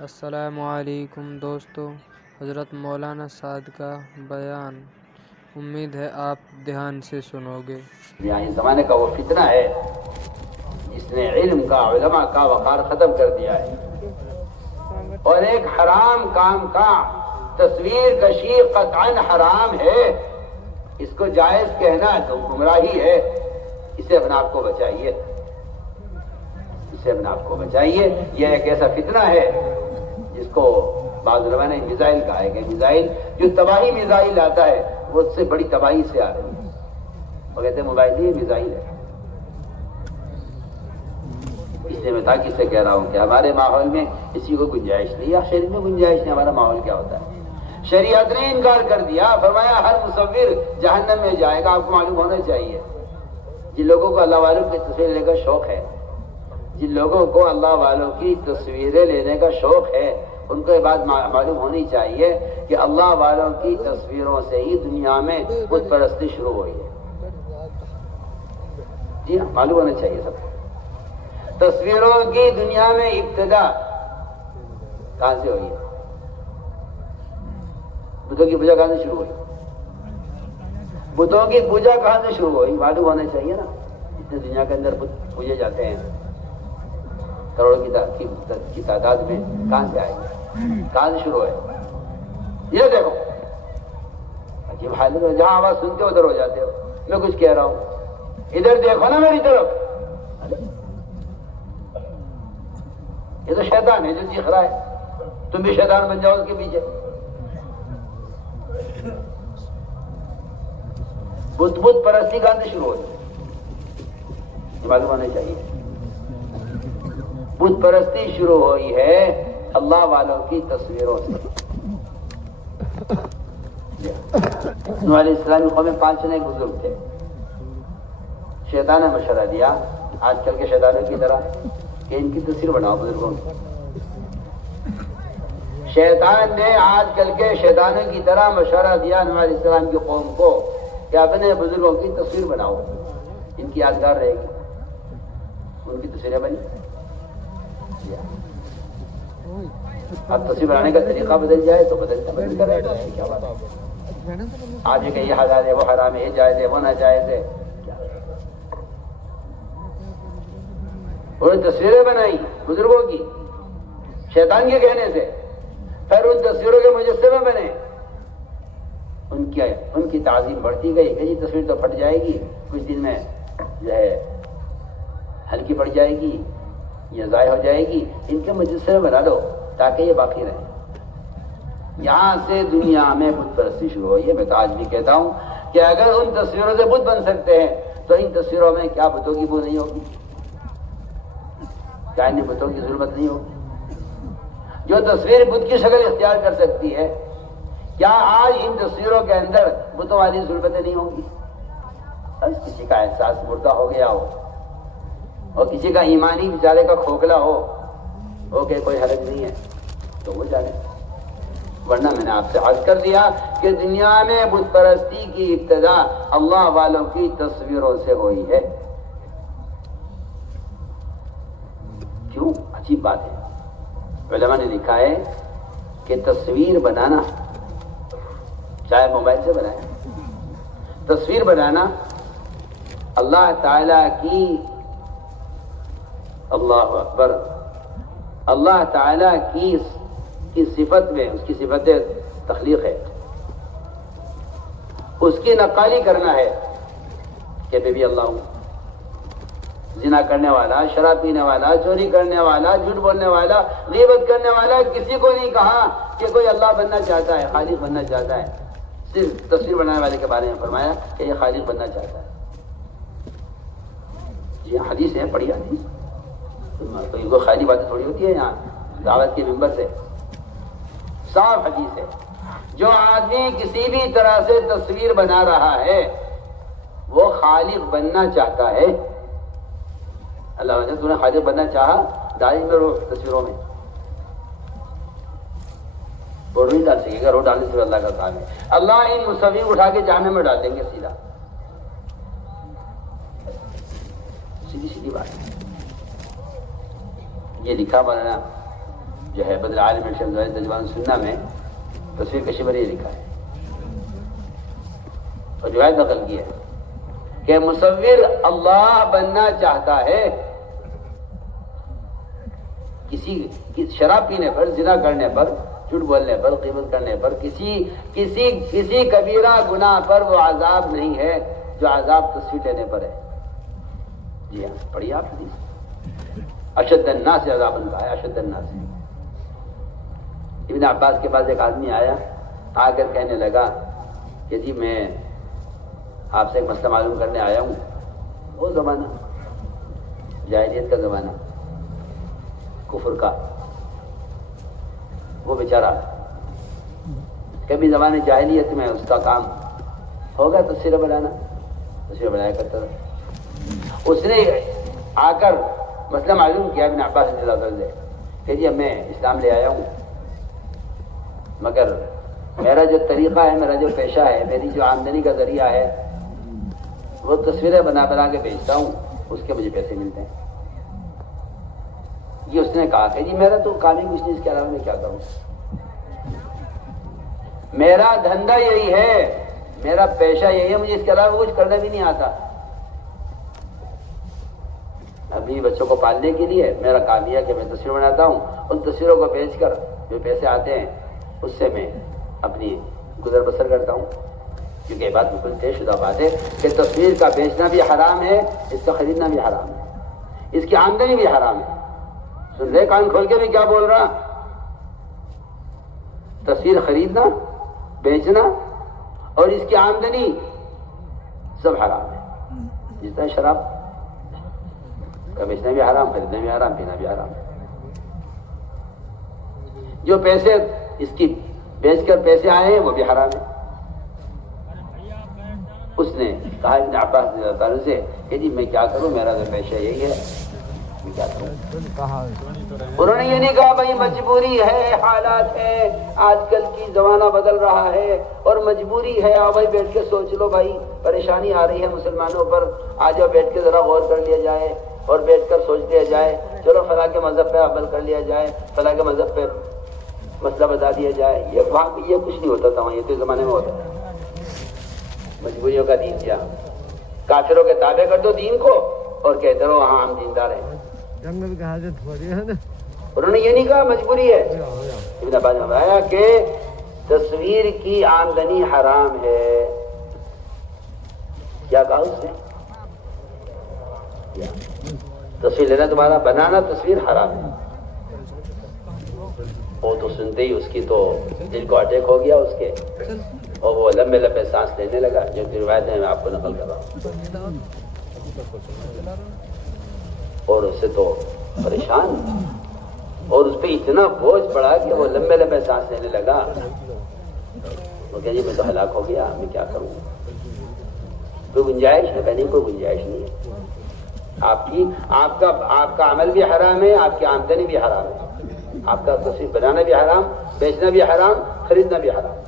السلام علیکم دوستو، حضرت مولانا سعد کا بیان امید ہے آپ دھیان سے سنو گے۔ یعنی زمانے کا وہ فتنہ ہے جس نے علم کا، علماء کا وقار ختم کر دیا ہے، اور ایک حرام کام کا تصویر کشی قطعاً حرام ہے، اس کو جائز کہنا تو گمراہی ہے۔ اسے اپنے آپ کو بچائیے، اسے اپنے آپ کو بچائیے۔ یہ ایک ایسا فتنہ ہے جس کو بعض علماء نے میزائل کہا ہے کہ میزائل جو تباہی میزائل آتا ہے وہ اس سے بڑی تباہی سے آ رہی ہے۔ وہ کہتے ہیں موبائل یہ میزائل ہے۔ اس لیے میں تاکید سے کہہ رہا ہوں کہ ہمارے ماحول میں کسی کو گنجائش نہیں، یا شریعت میں گنجائش نہیں۔ ہمارا ماحول کیا ہوتا ہے؟ شریعت نے انکار کر دیا، فرمایا ہر مصور جہنم میں جائے گا۔ آپ کو معلوم ہونا چاہیے جن لوگوں کو اللہ والوں کی تصویر لینے کا شوق ہے، جن لوگوں کو اللہ والوں کی تصویریں لینے کا شوق ہے، ان کو یہ بات معلوم ہونی چاہیے کہ اللہ والوں کی تصویروں سے ہی دنیا میں بت پرستی شروع ہوئی ہے۔ جی ہاں، معلوم ہونا چاہیے سب کو۔ تصویروں کی دنیا میں ابتدا کہاں سے ہوئی ہے؟ بتوں کی پوجا کہاں سے شروع ہوئی؟ بتوں کی پوجا کہاں سے شروع ہوئی؟ معلوم ہونا چاہیے نا۔ اتنے دنیا کے اندر بت پوجے جاتے ہیں، کروڑوں کی تعداد میں، کہاں سے آئے گے؟ کہاں سے شروع ہے؟ یہ دیکھو عجیب حالت ہے، جہاں آواز سنتے ہو ادھر ہو جاتے ہو۔ میں کچھ کہہ رہا ہوں، ادھر دیکھو نا میری طرف۔ یہ تو شیطان ہے جو چیخ رہا ہے، تم بھی شیطان بن جاؤ اس کے پیچھے۔ بت پرستی کہاں سے شروع ہوئی؟ یہ معلوم ہونا چاہیے۔ بت پرستی شروع ہوئی ہے اللہ والوں کی تصویروں سے۔ نوح علیہ السلام کی قوم میں 5 جنے بزرگ تھے۔ شیطان نے مشورہ دیا آج کل کے شیطانوں کی طرح کہ ان کی تصویر بناؤ بزرگوں کی۔ شیطان نے آج کل کے شیطانوں کی طرح مشورہ دیا نوح علیہ السلام کی قوم کو کہ اپنے بزرگوں کی تصویر بناؤ، ان کی یادگار رہے گی۔ ان کی تصویریں بنی۔ اب تصویر بنانے کا طریقہ بدل جائے تو بدل کر رہے گا، کیا بات ہے؟ آج یہ کہ یہ حلال ہے، وہ حرام ہے، یہ جائز ہے، وہ ناجائز ہے۔ انہوں نے تصویریں بنائی بزرگوں کی شیطان کے کہنے سے، پھر ان تصویروں کے مجسمے بنے۔ ان کی تعظیم بڑھتی گئی کہ جی تصویر تو پھٹ جائے گی، کچھ دن میں جو ہے ہلکی پڑ جائے گی یا ضائع ہو جائے گی، ان کے مجسمے بنا لو تاکہ یہ باقی رہے۔ یہاں سے دنیا میں بت پرستی شروع ہوئی ہے۔ میں تو آج بھی کہتا ہوں کہ اگر ان تصویروں سے بت بن سکتے ہیں تو ان تصویروں میں کیا بتوں کی بو نہیں ہوگی؟ کیا ان بتوں کی ضرورت نہیں ہوگی؟ جو تصویر بت کی شکل اختیار کر سکتی ہے، کیا آج ان تصویروں کے اندر بتوں والی ضرورتیں نہیں ہوں گی؟ کسی کا احساس مردہ ہو گیا ہو اور کسی کا ایمانی بیچارے کا کھوکھلا ہو کہ کوئی حرج نہیں ہے تو وہ جانے، ورنہ میں نے آپ سے عرض کر دیا کہ دنیا میں بت پرستی کی ابتدا اللہ والوں کی تصویروں سے ہوئی ہے۔ کیوں؟ عجیب بات ہے۔ علماء نے لکھا ہے کہ تصویر بنانا، چاہے موبائل سے بنائے، تصویر بنانا اللہ تعالی کی، اللہ اکبر، اللہ تعالی کی صفت میں، اس کی صفت تخلیق ہے، اس کی نقالی کرنا ہے کہ میں بھی اللہ ہوں۔ زنا کرنے والا، شراب پینے والا، چوری کرنے والا، جھوٹ بولنے والا، غیبت کرنے والا، کسی کو نہیں کہا کہ کوئی اللہ بننا چاہتا ہے، خالق بننا چاہتا ہے۔ صرف تصویر بنانے والے کے بارے میں فرمایا کہ یہ خالق بننا چاہتا ہے۔ جی حدیث ہے، پڑھی حدیث، کوئی خالی باتیں تھوڑی ہوتی ہے یہاں دعوت کے ممبر سے، صاف حدیث ہے۔ جو آدمی کسی بھی طرح سے تصویر بنا رہا ہے وہ خالق بننا چاہتا ہے۔ اللہ نے تو نے خالق بننا چاہا، ڈالی میں روح تصویروں میں وہ نہیں ڈال سکے گا، روح ڈالنے سے اللہ کا کام ہے۔ اللہ ان مصور اٹھا کے جہنم میں ڈال دیں گے سیدھا، سیدھی بات ہے۔ یہ لکھا مولانا جو ہے بدر عالم شمس تجوان سننا میں تصویر کشی پر یہ لکھا ہے اور روایت نقل کی ہے کہ مصور اللہ بننا چاہتا ہے کسی شراب پینے پر، زنا کرنے پر، جھوٹ بولنے پر، غیبت کرنے پر، کسی کبیرہ گناہ پر وہ عذاب نہیں ہے جو عذاب تصویر لینے پر ہے۔ جی ہاں، پڑھیے آپ حدیث، اشد الناس عذاباً کہا ہے، اشد الناس۔ ابن عباس کے پاس ایک آدمی آیا، آ کر کہنے لگا کہ جی میں آپ سے ایک مسئلہ معلوم کرنے آیا ہوں۔ وہ زمانہ جاہلیت کا زمانہ، کفر کا، وہ بیچارہ کبھی زمانے جاہلیت میں اس کا کام ہوگا تصویر بنانا، تصویر بنایا کرتا تھا۔ اس نے آ کر مسئلہ معلوم کیا ابن عباس رضی اللہ عنہ سے کہ جی میں اسلام لے آیا ہوں، مگر میرا جو طریقہ ہے، میرا جو پیشہ ہے، میری جو آمدنی کا ذریعہ ہے وہ تصویریں بنا بنا کے بیچتا ہوں، اس کے مجھے پیسے ملتے ہیں۔ یہ اس نے کہا کہ جی میرا تو کام ہی کچھ نہیں، اس کے علاوہ میں کیا کروں، میرا دھندا یہی ہے، میرا پیشہ یہی ہے، مجھے اس کے علاوہ کچھ کرنا بھی نہیں آتا۔ ابھی بچوں کو پالنے کے لیے میرا کام یہ ہے کہ میں تصویر بناتا ہوں، ان تصویروں کو بیچ کر جو پیسے آتے ہیں اس سے میں اپنی گزر بسر کرتا ہوں۔ کیونکہ یہ بات بالکل طے شدہ بات ہے کہ تصویر کا بیچنا بھی حرام ہے، اس کا خریدنا بھی حرام ہے، اس کی آمدنی بھی حرام ہے۔ سن لے کان کھول کے بھی کیا بول رہا، تصویر خریدنا، بیچنا اور اس کی آمدنی سب حرام ہے۔ جس طرح شراب کا بیچنا بھی حرام، خریدنا بھی حرام، پینا بھی حرام ہے۔ جو پیسے اس کی بیچ کر پیسے آئے ہیں وہ بھی حرام ہے۔ اس نے کہا ابن عباس رضی اللہ عنہ سے کہ جی میں کیا کروں، میرا تو پیشہ یہی ہے، میں کیا کروں۔ انہوں نے یہ نہیں کہا بھائی مجبوری ہے، حالات ہے، آج کل کی زمانہ بدل رہا ہے اور مجبوری ہے، آؤ بھائی بیٹھ کے سوچ لو، بھائی پریشانی آ رہی ہے مسلمانوں پر، آ جاؤ بیٹھ کے ذرا غور کر لیا جائے اور بیٹھ کر سوچ لیا جائے، چلو فلاں کے مذہب پہ عمل کر لیا جائے، فلاں کے مذہب پہ مسئلہ بتا دیا جائے۔ یہ وہاں یہ کچھ نہیں ہوتا تھا، وہاں یہ تو زمانے میں ہوتا تھا۔ مجبوریوں کا دین کیا، کافروں کے تابع کر دو دین کو اور کہتے رہو ہاں ہم دیندار ہیں۔ انہوں نے یہ نہیں کہا مجبوری ہے۔ ابن عباس نے بتایا کہ تصویر کی آمدنی حرام ہے۔ کیا کہا اس نے؟ تصویر لینا تمہارا، بنانا تصویر حرام ہے۔ وہ تو سنتے ہی اس کی تو دل کو اٹیک ہو گیا اس کے، اور وہ لمبے لمبے سانس لینے لگا، جو روایت ہے میں آپ کو نقل کر رہا ہوں۔ اور اس سے تو پریشان، اور اس پہ اتنا بوجھ پڑا کہ وہ لمبے لمبے سانس لینے لگا۔ وہ کہ جی میں تو ہلاک ہو گیا، میں کیا کروں، کوئی گنجائش ہے؟ نہیں، کوئی گنجائش نہیں ہے۔ آپ کا عمل بھی حرام ہے، آپ کی آمدنی بھی حرام ہے، آپ کا تصویر بنانا بھی حرام، بیچنا بھی حرام، خریدنا بھی حرام۔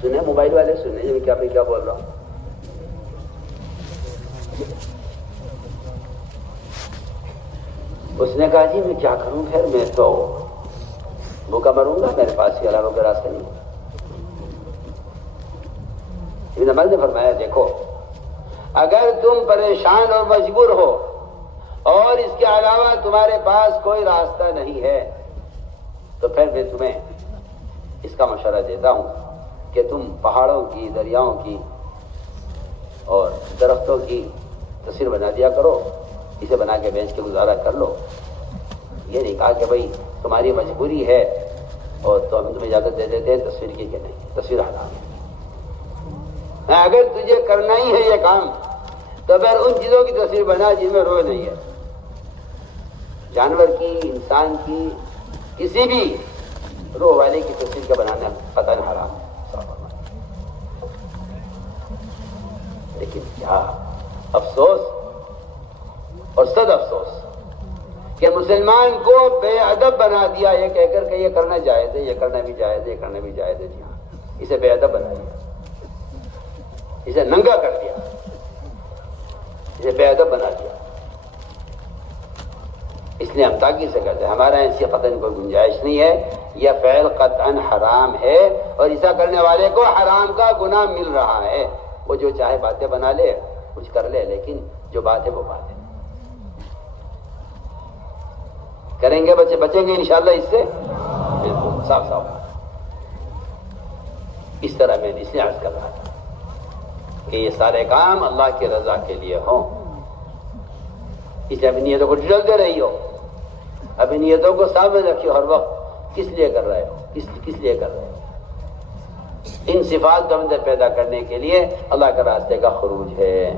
سنیں موبائل والے، سنیں میں کیا بول رہا ہوں۔ اس نے کہا جی میں کیا کروں، خیر میں تو بھوکا مروں گا، میرے پاس کے علاوہ کوئی راستہ نہیں۔ ابن عباس نے فرمایا دیکھو، اگر تم پریشان اور مجبور ہو اور اس کے علاوہ تمہارے پاس کوئی راستہ نہیں ہے تو پھر میں تمہیں اس کا مشورہ دیتا ہوں کہ تم پہاڑوں کی، دریاؤں کی اور درختوں کی تصویر بنا دیا کرو، اسے بنا کے بیچ کے گزارا کر لو۔ یہ نہیں کہا کہ بھائی تمہاری مجبوری ہے اور تو ہم تمہیں اجازت دے دیتے ہیں تصویر کی، کہ نہیں، تصویر حرام ہے۔ اگر تجھے کرنا ہی ہے یہ کام تو پھر ان چیزوں کی تصویر بنا جن میں روح نہیں ہے، جانور کی، انسان کی، کسی بھی روح والے کی تصویر کا بنانا قطعاً حرام ہے۔ لیکن کیا افسوس اور صد افسوس کہ مسلمان کو بے ادب بنا دیا، یہ کہہ کر کہ یہ کرنا جائز ہے، یہ کرنا بھی جائز ہے، یہ کرنا بھی جائز ہے۔ جی ہاں، اسے بے ادب بنا دیا، اسے ننگا کر دیا، اسے بے ادب بنا دیا۔ اس لیے ہم تاکید سے کرتے ہیں، ہمارا ایسی قطعاً کوئی گنجائش نہیں ہے، یہ فعل قطعاً حرام ہے اور ایسا کرنے والے کو حرام کا گناہ مل رہا ہے۔ وہ جو چاہے باتیں بنا لے، کچھ کر لے، لیکن جو بات ہے وہ بات ہے۔ کریں گے بچے، بچیں گے انشاءاللہ اس سے، بالکل صاف صاف۔ اس طرح میں اس لیے عرض کر رہا تھا کہ یہ سارے کام اللہ کی رضا کے لیے ہوں، اس لیے اپنی نیتوں کو ڈھلتے رہی ہو، اپنی نیتوں کو سامنے رکھیے ہر وقت، کس لیے کر رہے ہو، کس لیے کر رہے ہو۔ ان صفات کو اندر پیدا کرنے کے لیے اللہ کے راستے کا خروج ہے۔